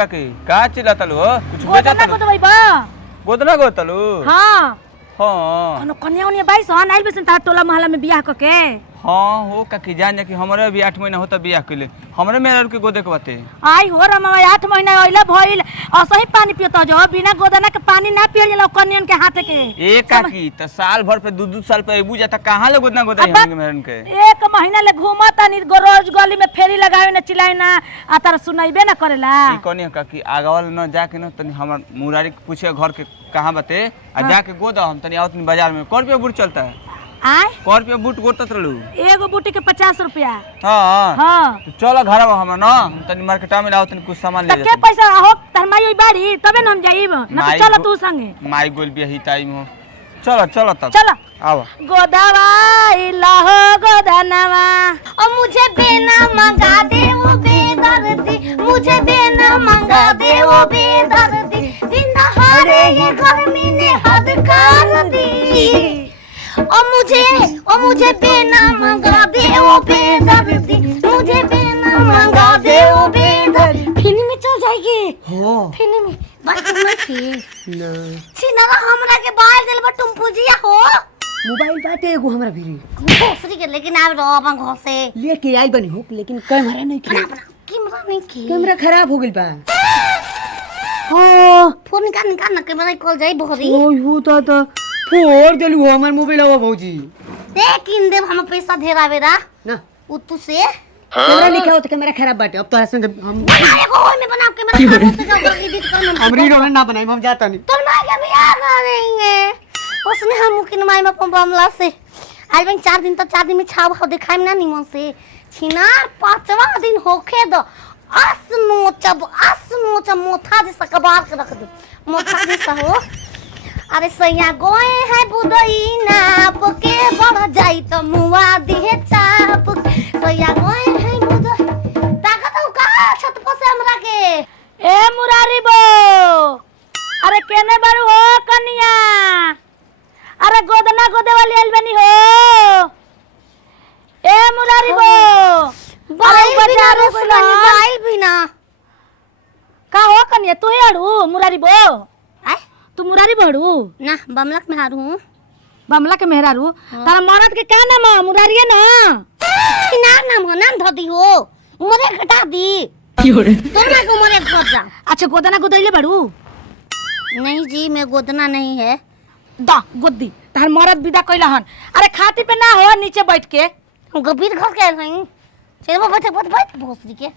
काकी का चिल्लातलू हो कुछ गोदना गोदबै बा गोदना गोतलू हां हां कोनो कन्या उन्या 22 हन आइल बेसन ता टोला मोहल्ला में बियाह क के हां हो काकी जान कि हमरे भी 8 महीना होता बियाह कइले हमरे मेरा के गोदे के बाते आई हो रमा 8 महीना होइला भइल असही पानी पियत जो बिना गोदना के पानी ना पियल जाला कन्यन के हाथ के ए काकी त साल भर पे 2-2 साल पे अबू जाता कहां ले गोदना गोदे हमके मेरन के एक महीना ले घुमता नि रोज गली में फेरी लगावे न चिल्लाए ना आ तार सुनाइबे ना करेला ई कोनी काकी आगावल न जाके न तनी हमर मुरारी के पूछे घर के कहां बाते आ जाके गोदा हम तनी आवत बाजार में कौन पे बूट चलता है आय कौन पे बूट गोतत रहलू एगो बूटी के 50 रुपया हां हां तो चलो घर में हम न तनी मार्केट में लाओ तनी कुछ सामान ले के पैसा हो तार माई बाड़ी तबे न हम जाइब न तो चलो तू संगे माई गोल भी ही टाइम हो चलो चलो तब चलो आओ गोदावा इलाहो गोदानवा और मुझे देना मंगा दे वो बेदर्दी मुझे देना मंगा दे वो बेदर्दी जिंदा हारे ये गर्मी ने हद कर दी और मुझे देना मंगा दे वो बेदर्दी मुझे देना मंगा दे वो बेदर्दी फिल्म में चल जाएगी हो फिल्म में बात नहीं थी ना सीना हमरा के बाहर दिल पर तुम पूजिया हो मोबाइल बाटे एगो हमरा भिरी घोसरी के लेकिन आब रहो अपन घर से लेके आई बनी हो लेकिन कैमरा नहीं बना की बना कैमरा नहीं की कैमरा खराब हो गइल बा हां फोन निकाल ना कैमरा कॉल जाई भरी ओय हो त फोड़ देलू हमर मोबाइल आवा भौजी लेकिन देव हम पैसा ढेर आवेरा ना उतु से कैमरा लिखा हो तो कैमरा खराब बाटे अब तो ऐसे हम बनाए को होय में बना कैमरा से जाओ एडिट करना हमरी रोल ना बनाई हम जाता नहीं तो ना के याद आ रही है उसने हम किन माई में बमला से आज बन 4 दिन तो 4 दिन में छाव हो दिखाई ना निमन से छिनार 5वां दिन होखे दो आसनो मोथा जैसा कबार के रख दो मोथा जैसा हो अरे सैया गोए है बुदई नाप के बढ़ जाई तो मुआ दिहे चाप सैया गोए है बुदई ताकत हो का छत पर से हमरा के ए मुरारी बो अरे केने बारू हो कन्या अरे गोदना गोदे वाली आइल बनी हो ए मुरारी बो बाइल बिना का हो कन्या तू ही अड़ू मुरारी बो आय तू मुरारी बड़ू ना बमलक में हारू हूं बमला के मेहरारू तारा मरद के का नाम है मुरारी ना छिनार नाम हो नाम धदी हो उमरे घटा दी तोरा को उमरे घट जा अच्छा गोदना गोदैले बड़ू नहीं जी मैं गोदना नहीं है दा गोदी तार मरद विदा कइला हन अरे खाती पे ना हो नीचे बैठ के हम गंभीर घर के रही चलो बैठ भोसरी के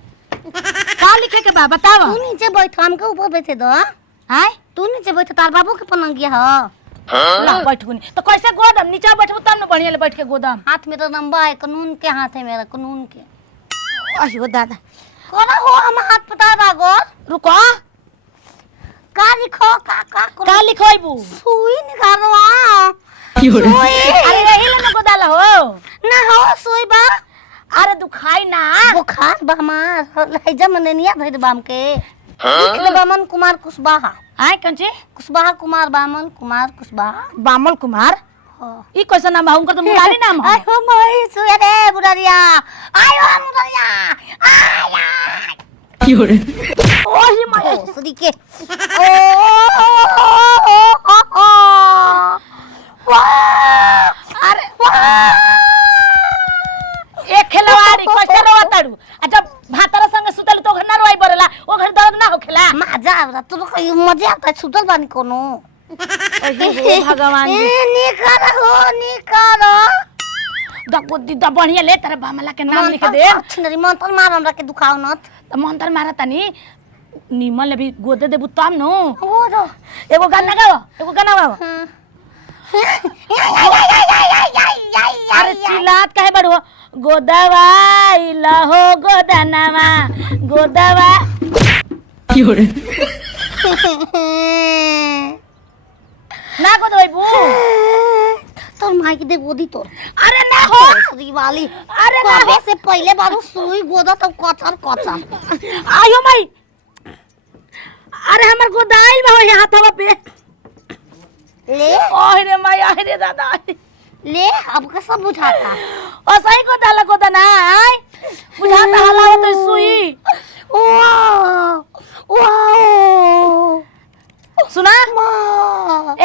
का लिखे के बा बताओ तू नीचे बैठ हमके ऊपर बैठे दो हाय तू नीचे बैठ तार बाबू के पलंगिया हो ला बैठूनी तो कैसे गोदम नीचे बैठबू तब न बढ़िया ले बैठ के गोदम हाथ में तो लंबा है कानून के हाथ है मेरा कानून के अयो दादा कोना हो हम हाथ पता बागो रुको का लिखो का लिखोइबू सुई निकालो सुई अरे रही न गोदाला हो ना हो सुई बा अरे दुखाई ना बुखार बहमार लहजा मननिया धर बाम के लिख ले बामन कुमार कुशवाहा आय कंची कुशवाहा कुमार बामन कुमार कुशवाहा बामल कुमार ई कैसा नाम है उनका तो मुरारी नाम है आयो मई सुए रे बुढ़िया आयो मुरारिया आया ओही माय सुदी के अरे एक खिलवाड़ी कैसे रोताड़ू आ जब भातरा संग सुतल तो घर ना रोई बरला ओ घर दर्द ना होखेला मजा आवता तू कोई मजा आता सुतल बानी कोनो भगवान निकालो दगोदी द बढ़िया ले तेरे बामला के नाम लिख दे छिनरी मंतल मार हमरा के दुखाव नत त मंतर मारा तनी निमन ले भी गोदे देबू तब नो हो रो एगो गाना गाओ अरे चिल्लात काहे बड़ो गोदवा इलहो गोदनावा गोदवा ना गोदवाइबू तोर माई के दे गोदी तोर अरे ना हो श्री वाली अरे ना कबे से पहले बारू सुई गोदा तो कचर आयो माई अरे हमर गोदाइल बा हो हाथवा पे ले ओह रे माई रे दादा ले अब का सब बुझाता ओ सही गोदाला गोदना आय बुझाता हलावत है सुई। सुना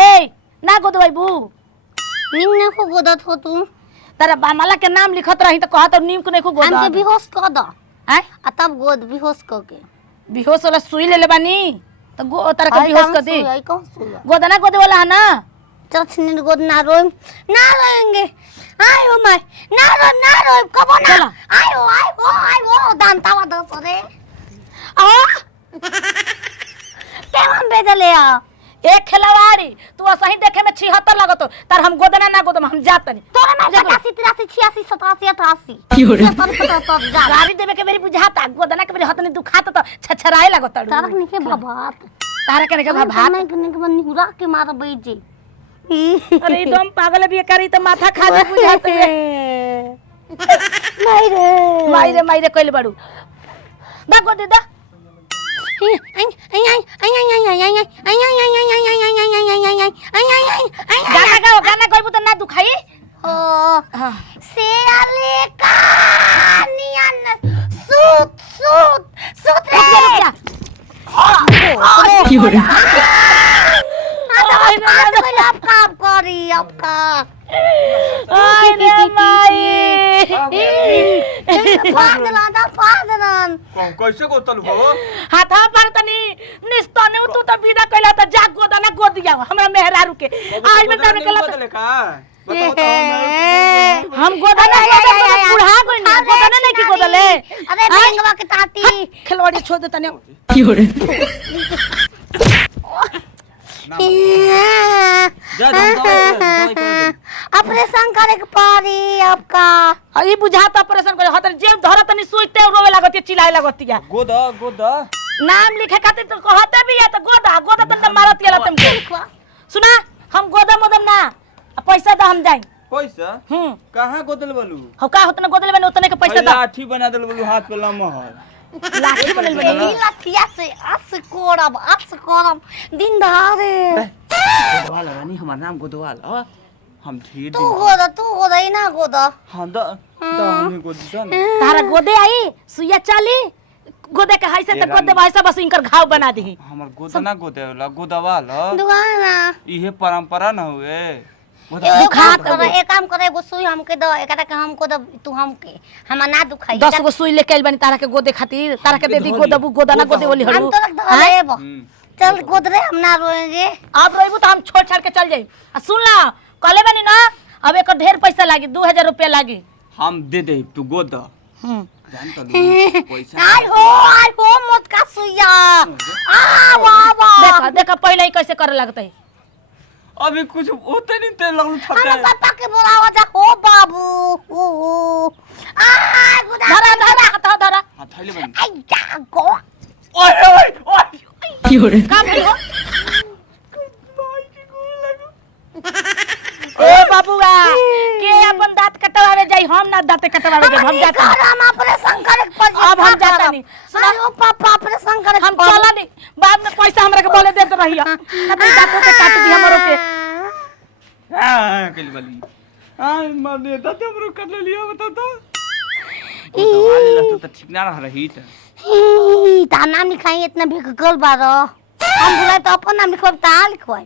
ए ना गोदवाई बू निम्न को गोदत हो तू तारा बामाला के नाम लिखत रही तो कहत नीम को नहीं को गोदा हमके बेहोश कर द हैं आ तब गोद बेहोश कर के बेहोश वाला सुई ले ले बानी तो तारा के बेहोश कर दी आई कौन सुई गोदा ना गोदे वाला है ना चछनी गोद ना रोएंगे आयो मैं ना रो कबो ना चलो। आयो दांतावा दो परे आ केमन बेदले आ एक खिलवाड़ी तू ऐसा ही देखे में 76 लागत हो तार हम गोदना ना गोदम हम जात नहीं तोरा में 85 83 86 87 88 गाड़ी देवे के मेरी बुझाता गोदना के मेरी हाथ नहीं दुखाता तो छछराए लागत तारू तारक निके भात तारा के भात मैं के बन्नी हुरा के मार बैठ जे अरे एकदम पागल भी करी तो माथा खा दे बुझाते मायरे कइले बाड़ू दा गोदे दा गाना गाइबू तो ना दुखाई कैसे गोतल हो हाथा पर तनी निस्तने तू तो विदा कइला त जा गोदना गोदिया हमरा मेहरारू के आज में तने कला हम गोदना बुढ़ा गइल गोदना नहीं की गोदले अरे बेंगवा के ताती खिलवाड़ी छोड़ दे तने ऑपरेशन करे के पारी आपका ई बुझाता ऑपरेशन करे हतर जेब धरा तनी सुइते रोवे लागत चिल्लाए लागत या गोदा नाम लिखे खातिर तो कहते भी है तो गोदा तन मारत गेला तुमको सुना हम गोदा मोदम ना पैसा दा हम जाई पैसा कहां गोदल बोलू हम का होतने गोदले में उतने के पैसा दा लाठी बना देल बोलू हाथ पे लमहर लाठी बनल बनी यही लाठिया से अस कोरम दिन धारे गोदवाल रानी हमार नाम गोदवाल हम ढेर तू गोदा ही ना गोदा हां दा हमने गोदी दन तारा गोदे आई सुइया चाली गोदे के हाइसे त गोदे भाईसा बस इनकर घाव बना दी हमर गोदना गोदेला गोदवाल दुआना इहे परंपरा न हुए एक काम करे एगो सुई हमके द एकरा के हमको द तू हमके हमरा ना दुखाई 10 गो सुई लेके आइल बनी तारा के गोदे खातिर तारा के दे दी गोदबू गोदना गोदे वाली हम हड़ू तो दवा लेब चल गोदरे हम ना रोएंगे आप रोइबू तो हम छोड़ छाड़ के चल जाई आ सुन ला कहले बनी ना अब एक ढेर पैसा लागी 2000 रुपया लागी हम दे दे तू गोद जान तो पैसा आई हो मत का सुइया आ वाह देखा पहले ही कैसे करे लगतै अभी कुछ होते नहीं ते लगू हम छते पापा के बोलावा जा हो बाबू आ गुदा धरा हां थैले बन आई जा गो ओए का भइल हो ए बाबूआ के अपन दांत कटवावे जाई हम ना दांत कटवावे जाई हम जाता हम ऑपरेशन करे अब हम जाता नहीं सुना हो पापा ऑपरेशन करे हम चला नहीं बाद में पैसा हमरा के बोले देत रहिया ना तो दांतों के काट दी हमरो के हां कल वाली आई मार दे दांत हमरो कट लिया बता तो गोदवाल तो ठीक ना रही त ता नाम लिखाई इतना भी गल बारो हम बुलाए तो अपन नाम लिखवा ता लिखवाई